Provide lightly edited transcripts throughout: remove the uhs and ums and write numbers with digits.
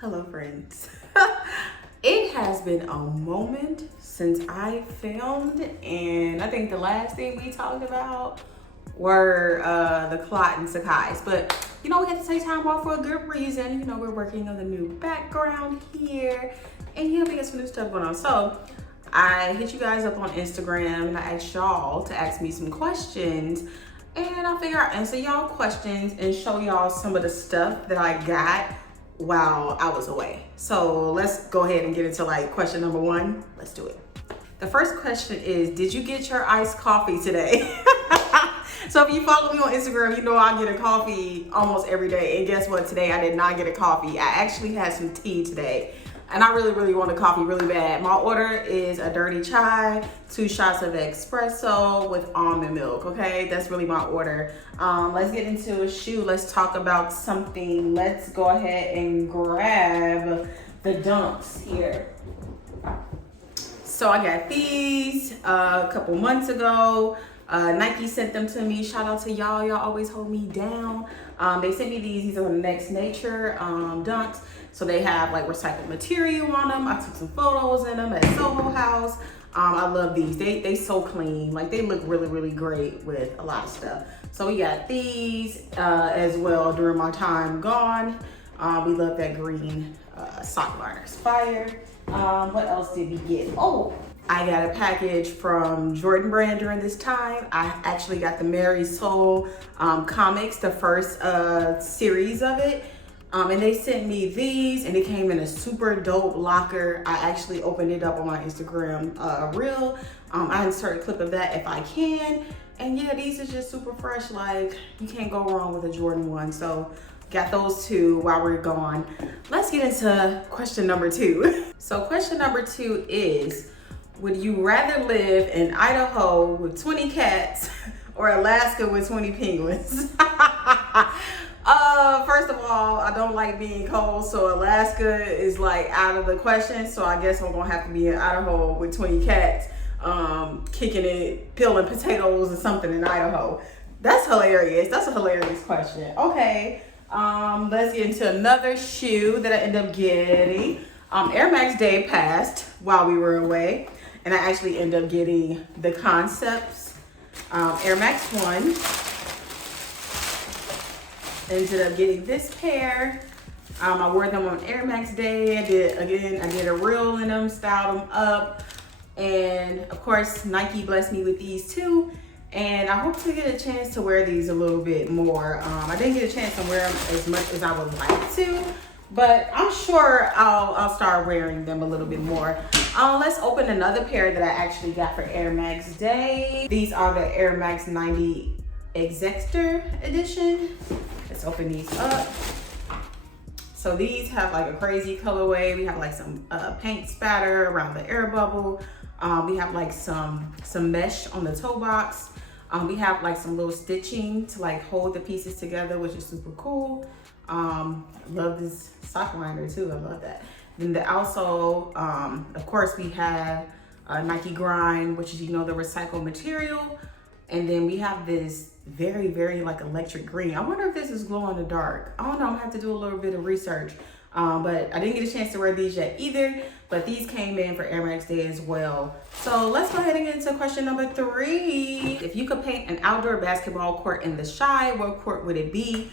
Hello, friends. It has been a moment since I filmed, and I think the last thing we talked about were the Clot and Sakai's. But we had to take time off for a good reason. We're working on the new background here, and we got some new stuff going on. So I hit you guys up on Instagram and I asked y'all to ask me some questions. And I figure I'll answer y'all questions and show y'all some of the stuff that I got while I was away. So let's go ahead and get into question number one. Let's do it. The first question is, did you get your iced coffee today? So if you follow me on Instagram, you know I get a coffee almost every day. And guess what? Today I did not get a coffee. I actually had some tea today. And I really want a coffee really bad. My order is a dirty chai, 2 shots of espresso with almond milk, okay? That's really my order. Let's get into a shoe. Let's talk about something. Let's go ahead and grab the dunks here. So I got these a couple months ago. Nike sent them to me. Shout out to y'all. Y'all always hold me down. They sent me these. These are Next Nature dunks. So they have recycled material on them. I took some photos in them at Soho House. I love these. They so clean. They look really great with a lot of stuff. So we got these as well during my time gone. We love that green sock liners. Fire. What else did we get? Oh, I got a package from Jordan Brand during this time. I actually got the Mary Soul comics, the first series of it. And they sent me these, and it came in a super dope locker. I actually opened it up on my Instagram reel. I insert a clip of that if I can. And yeah, these are just super fresh. You can't go wrong with a Jordan 1. So got those two while we're gone. Let's get into question number 2. So question number 2 is, would you rather live in Idaho with 20 cats or Alaska with 20 penguins? First of all, I don't like being cold, so Alaska is out of the question. So I guess I'm gonna have to be in Idaho with 20 cats, kicking it, peeling potatoes or something in Idaho. That's hilarious. That's a hilarious question. Okay, let's get into another shoe that I ended up getting. Air Max Day passed while we were away, and I actually ended up getting the Concepts Air Max 1. Ended up getting this pair. I wore them on Air Max Day. I did a reel in them, styled them up. And of course, Nike blessed me with these too. And I hope to get a chance to wear these a little bit more. I didn't get a chance to wear them as much as I would like to, but I'm sure I'll start wearing them a little bit more. Let's open another pair that I actually got for Air Max Day. These are the Air Max 90 Exector edition. Let's open these up. So these have a crazy colorway. We have some paint spatter around the air bubble. We have some mesh on the toe box. We have some little stitching to hold the pieces together, which is super cool. Love this sock liner too. I love that. Then the outsole, of course, we have Nike Grind, which is the recycled material. And then we have this very electric green. I wonder if this is glow in the dark. I don't know. I'm gonna have to do a little bit of research. But I didn't get a chance to wear these yet either. But these came in for Air Max Day as well. So let's go ahead and get into question number 3. If you could paint an outdoor basketball court in the Chi, what court would it be?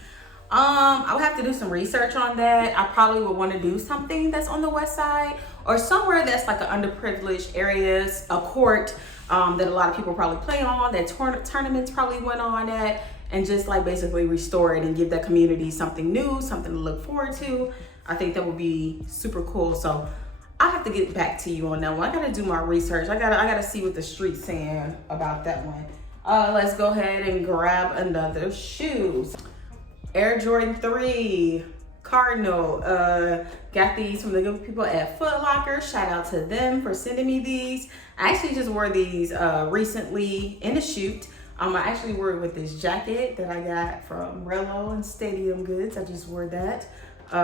I would have to do some research on that. I probably would want to do something that's on the west side or somewhere that's an underprivileged areas, a court that a lot of people probably play on, that tournaments probably went on at, and just basically restore it and give that community something new, something to look forward to. I think that would be super cool. So I have to get back to you on that one. I gotta do my research. I gotta see what the street's saying about that one. Let's go ahead and grab another shoes. Air Jordan 3 Cardinal. Got these from the good people at Foot Locker. Shout out to them for sending me these. I actually just wore these recently in a shoot. I actually wore it with this jacket that I got from Rello and Stadium Goods. I just wore that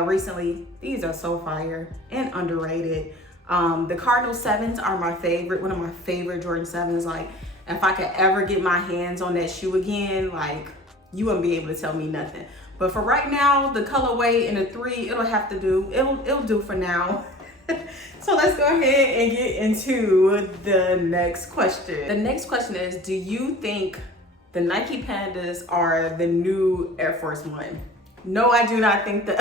recently. These are so fire and underrated. The Cardinal 7s are my favorite, one of my favorite Jordan 7s. If I could ever get my hands on that shoe again, you wouldn't be able to tell me nothing. But for right now, the colorway in the 3, it'll have to do. It'll do for now. So let's go ahead and get into the next question. The next question is, do you think the Nike Pandas are the new Air Force One? No, I do not think the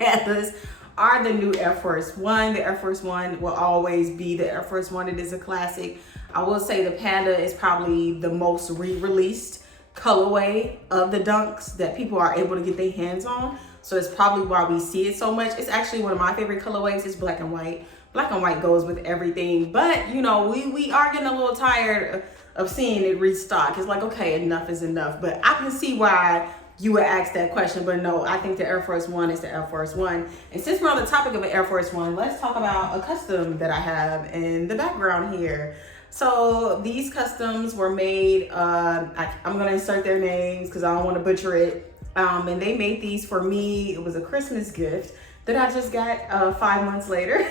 Pandas are the new Air Force One. The Air Force One will always be the Air Force One. It is a classic. I will say the Panda is probably the most re-released colorway of the Dunks that people are able to get their hands on. So it's probably why we see it so much. It's actually one of my favorite colorways. It's black and white. Black and white goes with everything. But, you know, we are getting a little tired of seeing it restock. It's like, okay, enough is enough. But I can see why you would ask that question. But no, I think the Air Force One is the Air Force One. And since we're on the topic of an Air Force One, let's talk about a custom that I have in the background here. So these customs were made, I'm gonna insert their names because I don't want to butcher it. And they made these for me. It was a Christmas gift that I just got 5 months later.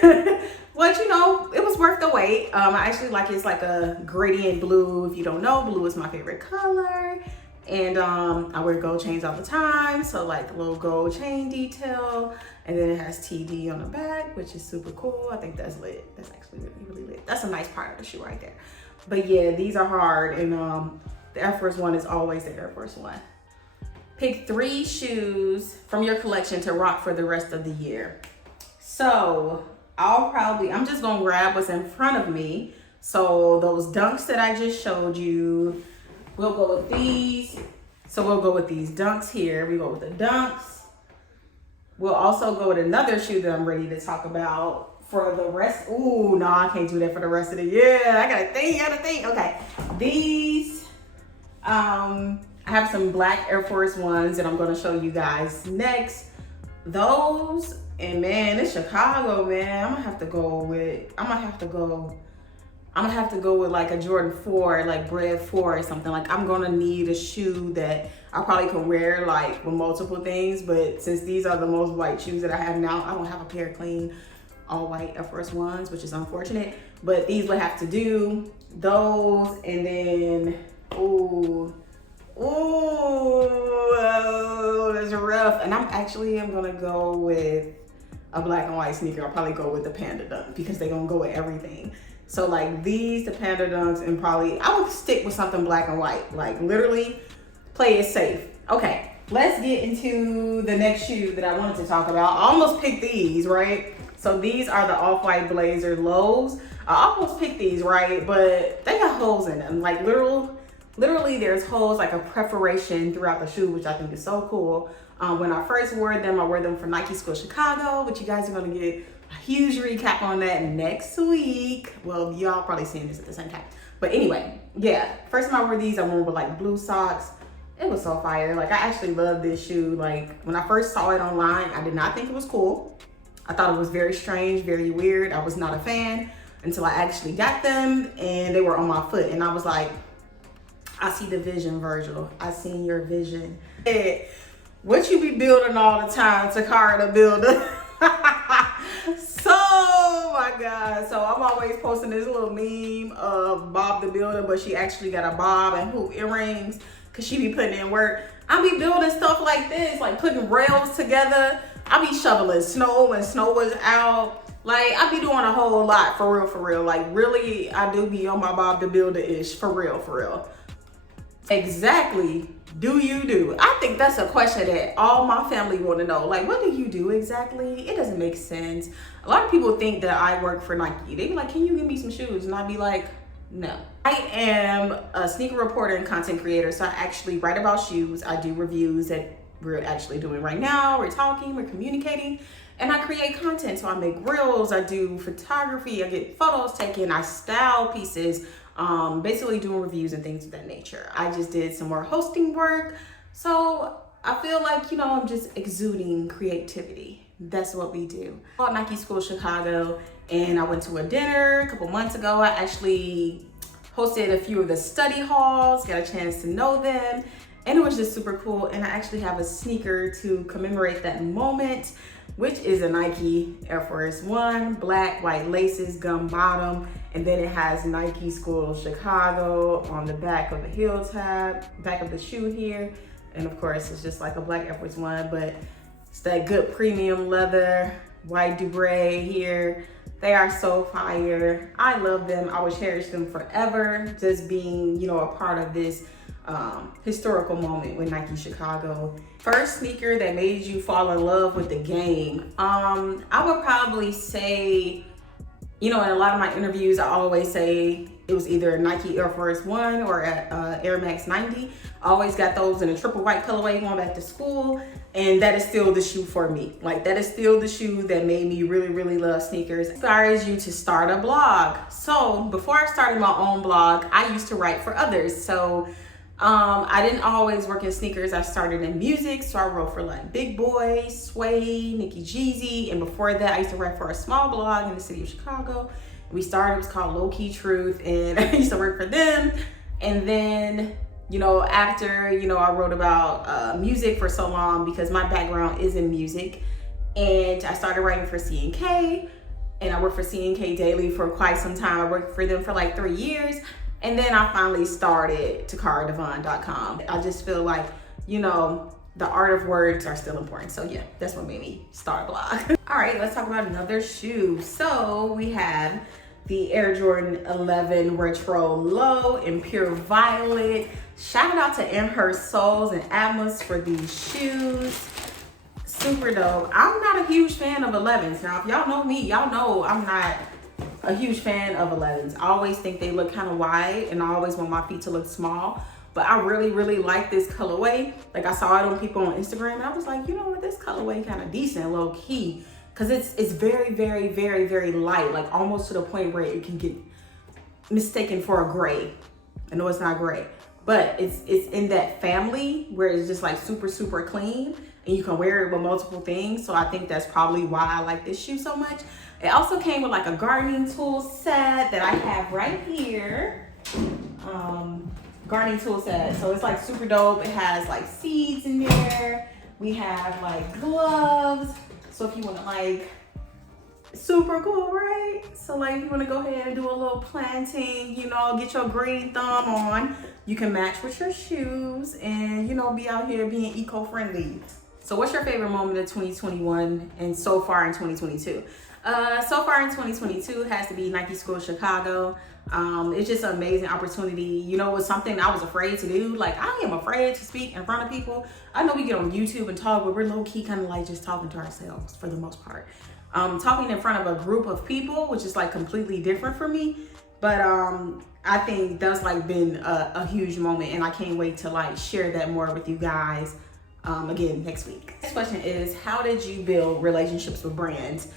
But you know, it was worth the wait. I actually like it's like a gradient blue. If you don't know, blue is my favorite color. And I wear gold chains all the time. So like the little gold chain detail. And then it has TD on the back, which is super cool. I think that's lit. That's actually really, really lit. That's a nice part of the shoe right there. But yeah, these are hard. And the Air Force One is always the Air Force One. Pick 3 shoes from your collection to rock for the rest of the year. So I'm just gonna grab what's in front of me. So those Dunks that I just showed you, we'll go with these. So we'll go with these Dunks here. We go with the Dunks. We'll also go with another shoe that I'm ready to talk about for the rest. Ooh, no, I can't do that for the rest of the year. I gotta think. Okay, these, I have some black Air Force Ones that I'm gonna show you guys next. Those, and man, it's Chicago, man. I'm gonna have to go with like a Jordan 4, like Bred 4 or something. Like I'm gonna need a shoe that I probably can wear like with multiple things, but since these are the most white shoes that I have now, I don't have a pair of clean all white Air Force Ones, which is unfortunate, but these would have to do. Those, and then, ooh, that's rough. And I'm gonna go with a black and white sneaker. I'll probably go with the Panda Dunk because they're gonna go with everything. So like these, the Panda Dunks, and probably I would stick with something black and white. Like literally play it safe. Okay, let's get into the next shoe that I wanted to talk about. I almost picked these, right? So these are the off-white blazer lows. I almost picked these, right? But they got holes in them. Like literally there's holes, like a perforation throughout the shoe, which I think is so cool. When I first wore them, I wore them for Nike School Chicago, but you guys are gonna get a huge recap on that next week. Well, y'all probably seeing this at the same time. But anyway, yeah, first time I wore these, I wore with like blue socks. It was so fire. Like I actually love this shoe. Like when I first saw it online, I did not think it was cool. I thought it was very strange, very weird. I was not a fan until I actually got them and they were on my foot. And I was like, I see the vision, Virgil. I seen your vision. Hey, what you be building all the time, Ticara the builder? So, my God. So I'm always posting this little meme of Bob the builder, but she actually got a bob and hoop earrings because she be putting in work. I be building stuff like this, like putting rails together. I be shoveling snow when snow was out. Like I be doing a whole lot, for real. Like really, I do be on my Bob the builder-ish, for real. Exactly. Do you do? I think that's a question that all my family want to know. Like, what do you do exactly? It doesn't make sense. A lot of people think that I work for Nike. They be like, can you give me some shoes? And I'd be like, no. I am a sneaker reporter and content creator. So I actually write about shoes. I do reviews that we're actually doing right now. We're talking, we're communicating, and I create content. So I make reels, I do photography, I get photos taken, I style pieces, basically doing reviews and things of that nature. I just did some more hosting work. So I feel like, you know, I'm just exuding creativity. That's what we do. At Nike School Chicago, and I went to a dinner a couple months ago. I actually hosted a few of the study halls, got a chance to know them, and it was just super cool. And I actually have a sneaker to commemorate that moment, which is a Nike Air Force One, black, white laces, gum bottom, and then it has Nike School Chicago on the back of the heel tab, back of the shoe here. And of course, it's just like a black Air Force One, but it's that good premium leather, white Dubre here. They are so fire. I love them. I will cherish them forever. Just being, you know, a part of this historical moment with Nike Chicago. First sneaker that made you fall in love with the game. I would probably say, you know, in a lot of my interviews, I always say it was either Nike Air Force One or Air Max 90. I always got those in a triple white colorway going back to school. And that is still the shoe for me. Like, that is still the shoe that made me really, really love sneakers. Inspires you to start a blog. So before I started my own blog, I used to write for others. So I didn't always work in sneakers. I started in music. So I wrote for like Big Boy, Sway, Nikki Jeezy. And before that, I used to write for a small blog in the city of Chicago. We started, it was called Low Key Truth. And I used to work for them. And then, you know, after, you know, I wrote about music for so long because my background is in music. And I started writing for C&K, and I worked for C&K Daily for quite some time. I worked for them for like 3 years. And then I finally started TicaraDevone.com. I just feel like, you know, the art of words are still important. So yeah, that's what made me start a blog. All right, let's talk about another shoe. So we have the Air Jordan 11 Retro Low in pure violet. Shout out to Amherst Soles and Atmos for these shoes. Super dope. I'm not a huge fan of 11s. Now, if y'all know me, y'all know I'm not a huge fan of 11s. I always think they look kind of wide, and I always want my feet to look small. But I really, really like this colorway. Like, I saw it on people on Instagram, and I was like, you know what, this colorway kind of decent, low key. Because it's very, very, very, very light. Like, almost to the point where it can get mistaken for a gray. I know it's not gray. But it's in that family where it's just like super, super clean, and you can wear it with multiple things. So I think that's probably why I like this shoe so much. It also came with like a gardening tool set that I have right here. Gardening tool set. So it's like super dope. It has like seeds in there. We have like gloves. So if you want to like, super cool, right? So like if you want to go ahead and do a little planting, you know, get your green thumb on, you can match with your shoes and, you know, be out here being eco-friendly. So what's your favorite moment of 2021 and so far in 2022? So far in 2022 has to be Nike School Chicago. It's just an amazing opportunity. You know, it's something I was afraid to do. Like, I am afraid to speak in front of people. I know we get on YouTube and talk, but we're low-key kind of like just talking to ourselves for the most part. Talking in front of a group of people, which is like completely different for me. But I think that's like been a huge moment, and I can't wait to like share that more with you guys again next week. Next question is, how did you build relationships with brands?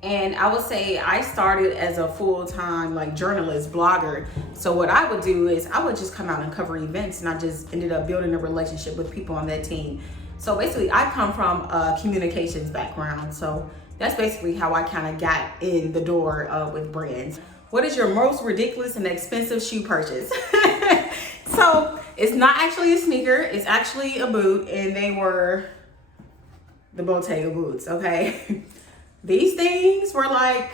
And I would say I started as a full-time like journalist, blogger. So what I would do is I would just come out and cover events, and I just ended up building a relationship with people on that team. So basically I come from a communications background. So that's basically how I kind of got in the door with brands. What is your most ridiculous and expensive shoe purchase? So it's not actually a sneaker, it's actually a boot, and they were the Bottega boots, okay? These things were like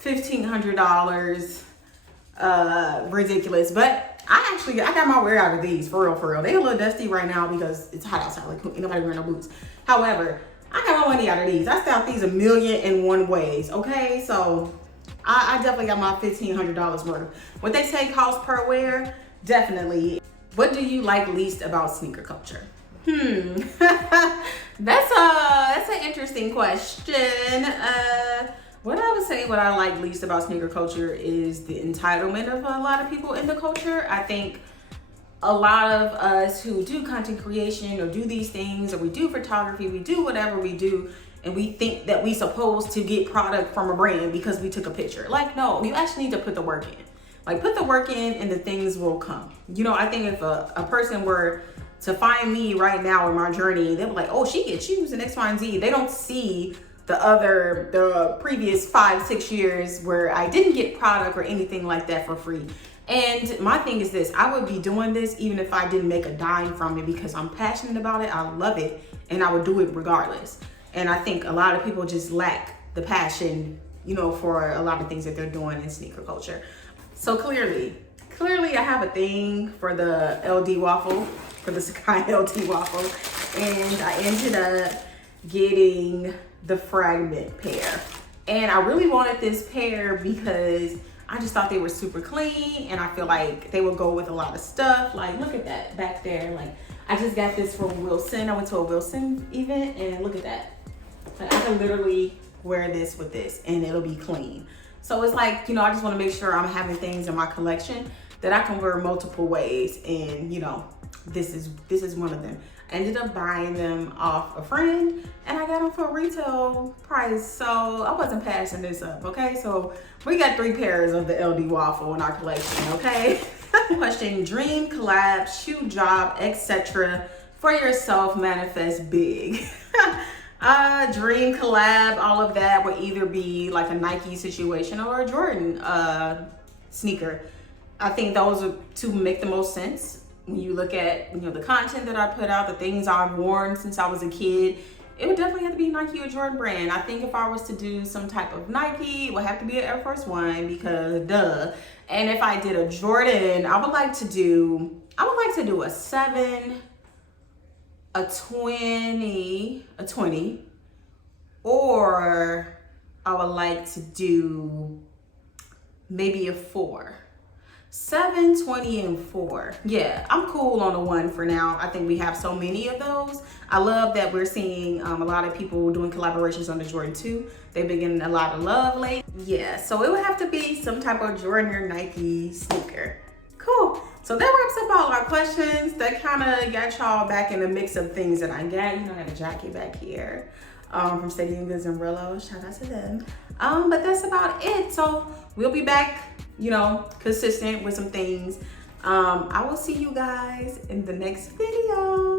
$1,500, ridiculous. But I got my wear out of these, for real, for real. They a little dusty right now because it's hot outside, like ain't nobody wearing no boots. However, I got my money out of these. I styled these 1,000,001 ways, okay? So I definitely got my $1,500 worth. What they say cost per wear, definitely. What do you like least about sneaker culture? That's an interesting question. What I would say what I like least about sneaker culture is the entitlement of a lot of people in the culture. I think a lot of us who do content creation or do these things, or we do photography, we do whatever we do, and we think that we supposed to get product from a brand because we took a picture. Like, no, you actually need to put the work in. Like, put the work in and the things will come. You know, I think if a person were to find me right now in my journey, they'll be like, oh, she gets shoes and X, Y, and Z. They don't see the previous 5-6 years where I didn't get product or anything like that for free. And my thing is this, I would be doing this even if I didn't make a dime from it because I'm passionate about it, I love it, and I would do it regardless. And I think a lot of people just lack the passion, you know, for a lot of things that they're doing in sneaker culture. So clearly I have a thing for the LD waffle. for the Sakai LT waffle. And I ended up getting the fragment pair. And I really wanted this pair because I just thought they were super clean, and I feel like they would go with a lot of stuff. Like, look at that back there. Like, I just got this from Wilson. I went to a Wilson event, and look at that. Like, I can literally wear this with this and it'll be clean. So it's like, you know, I just want to make sure I'm having things in my collection that I can wear multiple ways, and you know, this is one of them. I ended up buying them off a friend, and I got them for a retail price, so I wasn't passing this up, okay? So we got 3 pairs of the LD waffle in our collection, okay? Question: dream, collab, shoe job, etc. for yourself manifest big. Dream, collab, all of that would either be like a Nike situation or a Jordan sneaker. I think those are 2 make the most sense when you look at, you know, the content that I put out, the things I've worn since I was a kid. It would definitely have to be Nike or Jordan brand. I think if I was to do some type of Nike, it would have to be an Air Force One, because duh. And if I did a Jordan, I would like to do a 7, a 20, or I would like to do maybe a 4. 7, 20, and 4. Yeah, I'm cool on a 1 for now. I think we have so many of those. I love that we're seeing a lot of people doing collaborations on the Jordan 2. They've been getting a lot of love lately. Yeah, so it would have to be some type of Jordan or Nike sneaker. Cool. So that wraps up all our questions. That kind of got y'all back in the mix of things that I got. You know, I got a jacket back here from Stadium Goods and Brillo. Shout out to them. But that's about it. So we'll be back, you know, consistent with some things. I will see you guys in the next video.